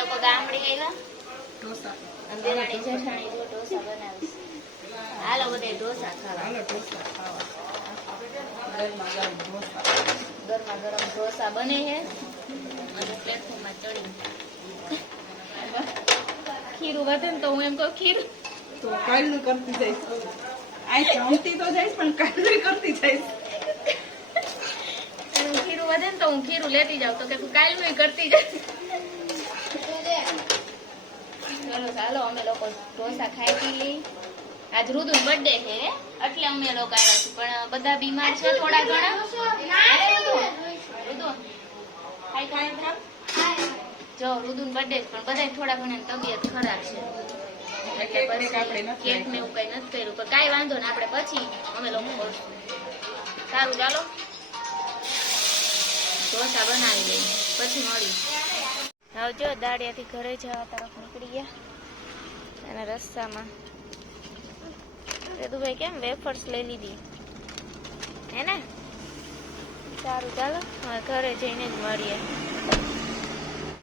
લોકો ગામડે આવ્યા ઢોસા અને દેરાણી જેઠાણી જો ઢોસા બનાવે છે. હાલો બધા ઢોસા ખાવા. હાલો ઢોસા ખાવા ગરમા ગરમ ઢોસા ગરમા ગરમ ઢોસા બને છે અને પ્લેટફોર્મમાં ચડી ખીરું વધે ને તો હું એમ કહું ખીરું તો કાલનું કરતી જઈશ આ જમતી તો જઈશ પણ કાલનું કરતી જઈશ અને ખીરું વધે ને તો હું ખીરું લેતી જાઉં તો કે કાલનું કરતી જાય. ચલો ચાલો અમે લોકો ઢોસા ખાઈ પી લઈ. આજ રુદુન બર્થડે છે એટલે અમે લોકો આવ્યા છીએ પણ બધા બીમાર છે થોડા ઘણા. રુદુન ખાઈ ખાઈ જો રુદુન બર્થડે પણ બધા થોડા ઘણા તબિયત ખરાબ છે એટલે પછી કેક ને એવું કઈ નથી કર્યું પણ કાંઈ વાંધો ને આપણે પછી અમે લોકો કરશું. સારું ચાલો ઢોસા બનાવી લઈએ પછી મળી. હવે જો દાડિયાથી ઘરે જવા તરફ નીકળી ગયા અને રસ્તામાં રેદુભાઈ કેમ વેફર્સ લઈ લીધી હે ને. સારું ચાલો હવે ઘરે જઈને જ મળીએ.